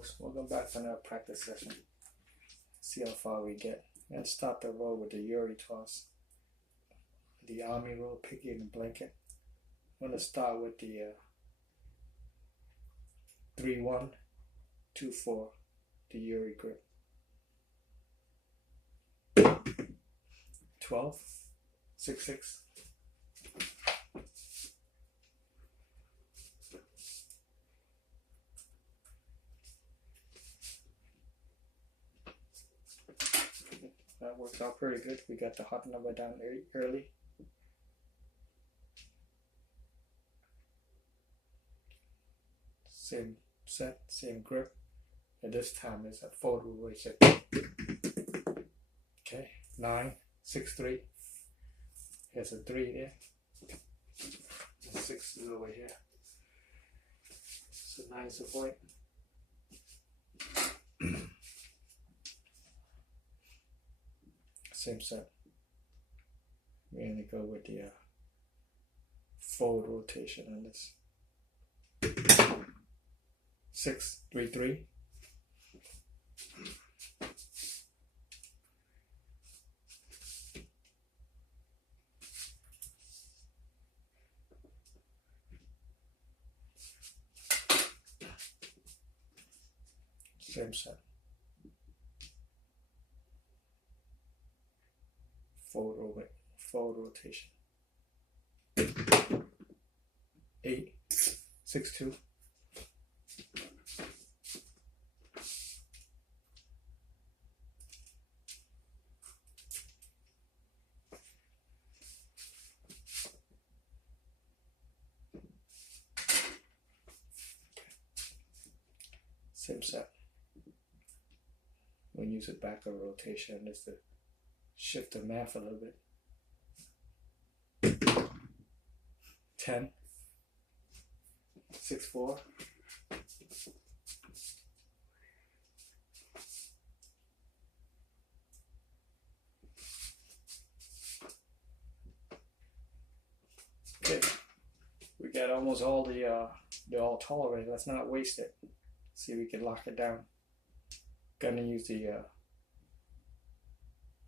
folks, welcome back to another practice session. See how far we get. Let's start the roll with the Yuri toss, the army roll, piggy and the blanket. I'm going to start with the 3-1, 2-4, the Yuri grip. 12, 6-6. That works out pretty good. We got the hot number down early. Same set, same grip. And this time it's a fold rotation. Okay, 9, 6, 3. Here's a 3 there. And 6 is over here. So 9 is the point. Same set. We're going to go with the fold rotation on this. 6, 3, 3. Same set. Fold rotation. 8, 6, 2. Same set. We'll use a backer rotation just to shift the math a little bit. 10, 6, 4. Okay, we got almost all the all tolerated. Let's not waste it. See if we can lock it down. Gonna use the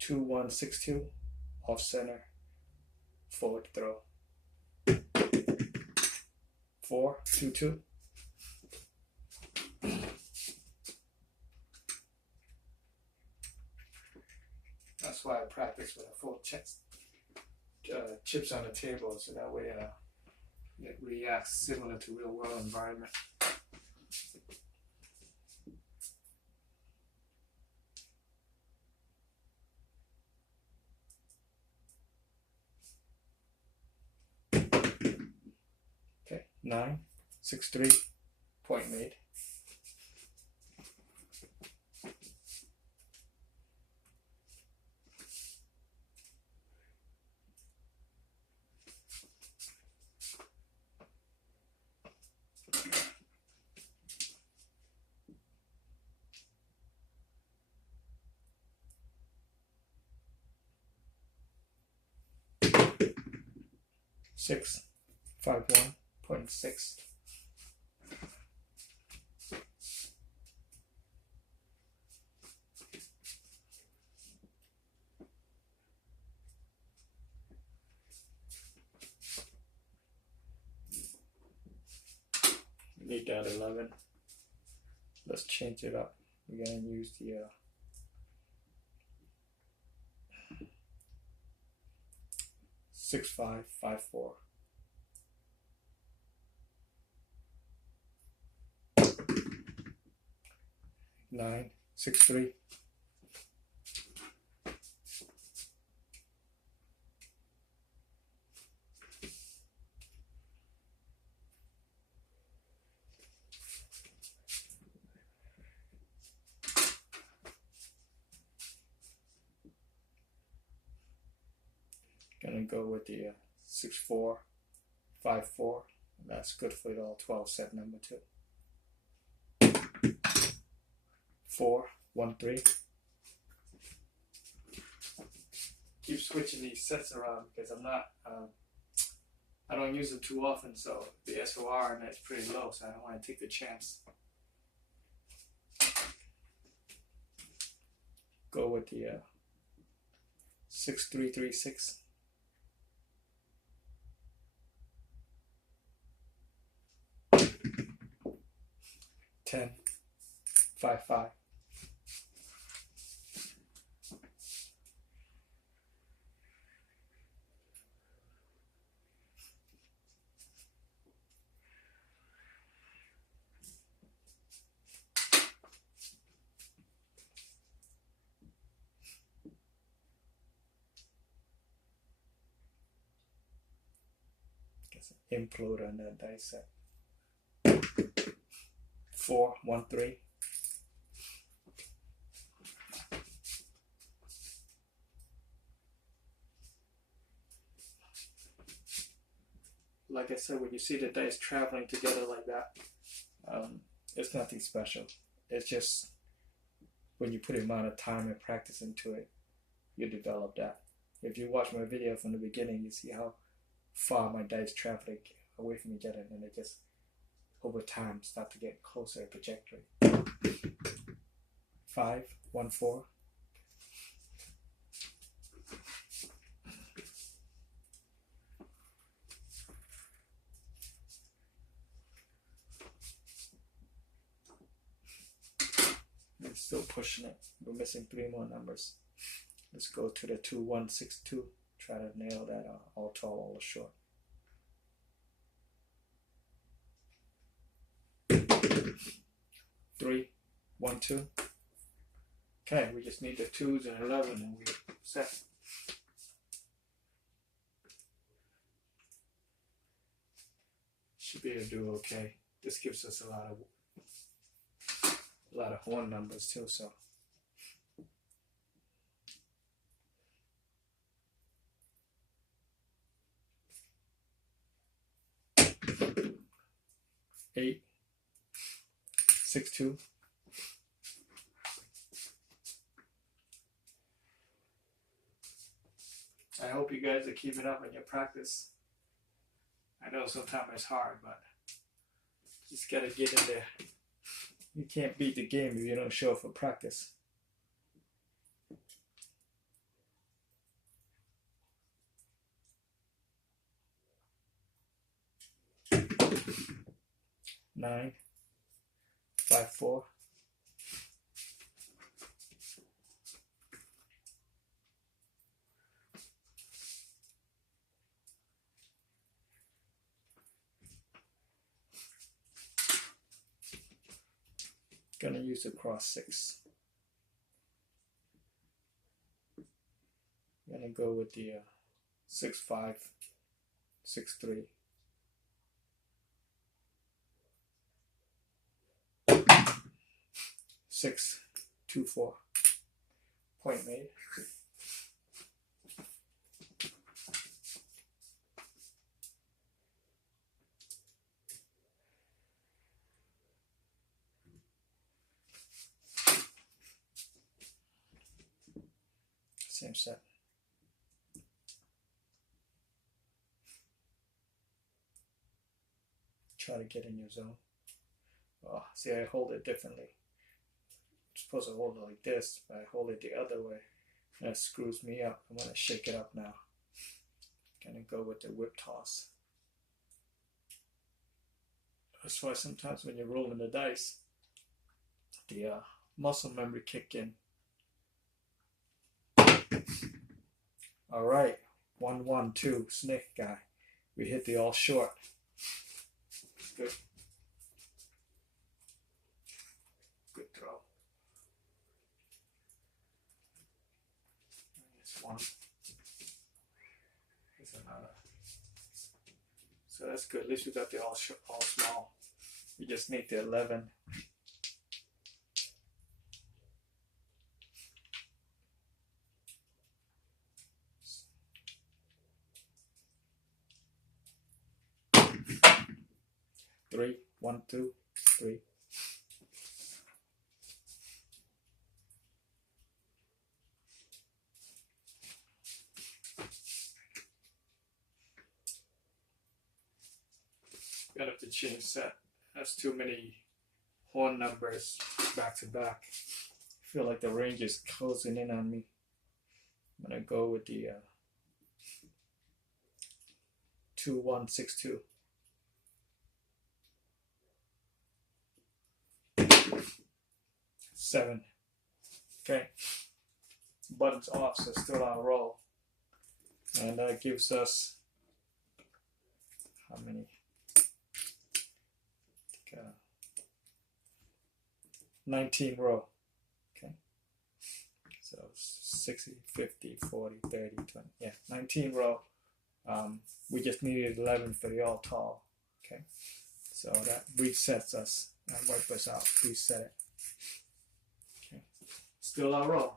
2-1-6-2 off center forward throw. 4, 2, 2. That's why I practice with a full chest, chips on the table, so that way it reacts similar to real world environment. Okay, 9, 6, 3, point made. Six, 5, 1.6. We need that 11. Let's change it up. We're gonna use the 6, 5, 5, 4. Nine, 6, 3. Gonna go with the 6, 4, 5, 4. That's good for the all 12 set number 2. 4, 1, 3. Keep switching these sets around because I don't use them too often, so the SOR on it's pretty low, so I don't want to take the chance. with the 6336. 10-5-5. Implode on that dice set. 4-1-3. Like I said, when you see the dice traveling together like that, it's nothing special. It's just when you put the amount of time and practice into it, you develop that. If you watch my video from the beginning, you see how far my dice traveling away from each other, and then they just over time start to get closer to trajectory. 5-1-4. I'm still pushing it. We're missing 3 more numbers. Let's go to the 2-1-6-2. Try to nail that all tall, all short. 3-1-2. Okay, we just need the 2s and 11 and we're set. Should be able to do okay. This gives us a lot of horn numbers too, so. Eight, 6-2. I hope you guys are keeping up in your practice. I know sometimes it's hard, but just gotta get in there. You can't beat the game if you don't show up for practice. Nine, 5-4. Gonna use the cross 6. Gonna go with the 6-5, 6-3. Six, 2-4. Point made. Same set. Try to get in your zone. Oh, see, I hold it differently. I'm supposed to hold it like this, but I hold it the other way. That screws me up. I'm gonna shake it up now. Gonna go with the whip toss. That's why sometimes when you're rolling the dice, the muscle memory kick in. All right, 1-1-2, snake guy. We hit the all short. Good. Good throw. That's one. Here's another. So that's good. At least we got the all small. We just need the 11. Three, 1, 2, 3. Got up to change set. That's too many horn numbers back to back. feel like the range is closing in on me. I'm gonna go with the 2162. Seven. Okay. Buttons off, so still on roll. And that gives us how many? 19 row. Okay. So 60, 50, 40, 30, 20. Yeah, 19 row. We just needed 11 for the all tall. Okay. So that resets us. That wipes us out. Reset it. Okay. Still our roll.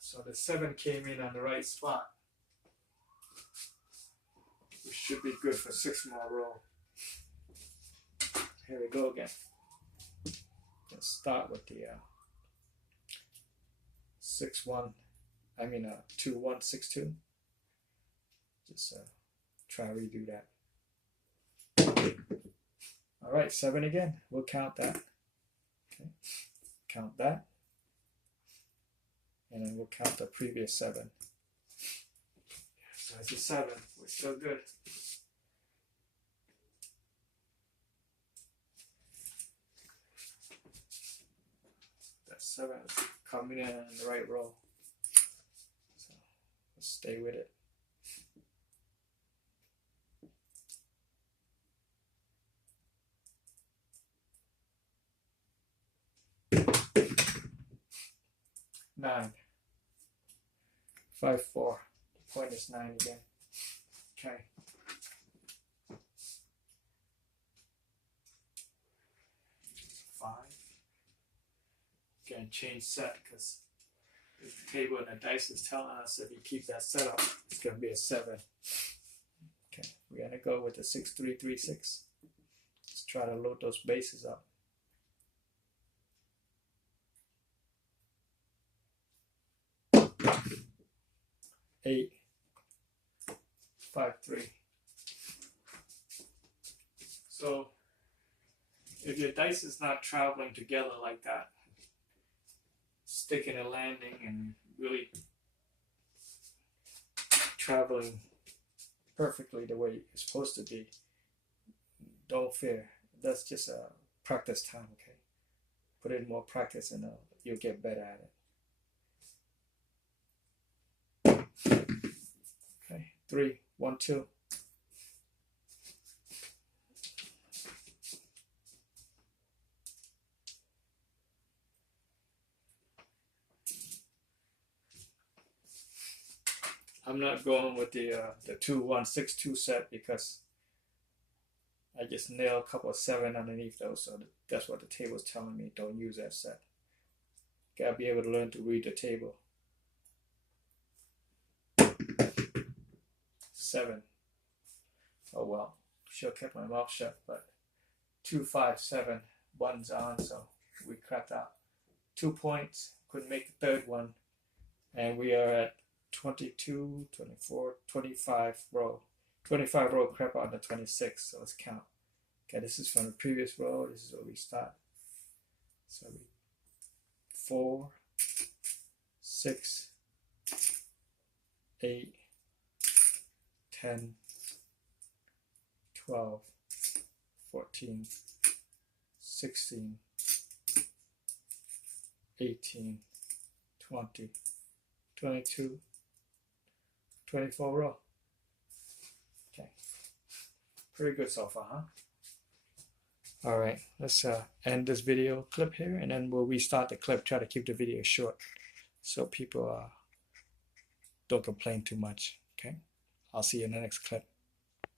So the 7 came in on the right spot. We should be good for 6 more row. Here we go again. Let's start with the 2162. Just try to redo that. All right, 7 again. We'll count that. Okay, count that, and then we'll count the previous 7. So it's a 7. We're still good. That 7 is coming in the right row. So let's stay with it. Nine. 5, 4. The point is 9 again. Okay. Again, change set because the table and the dice is telling us if you keep that set up, it's going to be a 7. Okay, we're going to go with the 6336. Let's try to load those bases up. Eight, 5, 3. So if your dice is not traveling together like that, sticking and landing and really traveling perfectly the way it's supposed to be, don't fear. That's just a practice time, okay? Put in more practice and you'll get better at it. Okay, 3, 1, 2. I'm not going with the 2162 set because I just nailed a couple of 7 underneath those, so that's what the table's telling me. Don't use that set. Gotta be able to learn to read the table. 7. Oh well, should have kept my mouth shut, but 2, 5, 7 buttons on, so we crapped out. 2 points, couldn't make the third one, and we are at 22, 24, 25 row. 25 row crap on the 26, so let's count. Okay, this is from the previous row, this is where we start. So 4, 6, 8, 10, 12, 14, 16, 18, 20, 22, 24 row. Okay, pretty good so far, huh? All right, let's end this video clip here, and then we'll restart the clip. Try to keep the video short so people don't complain too much. Okay, I'll see you in the next clip.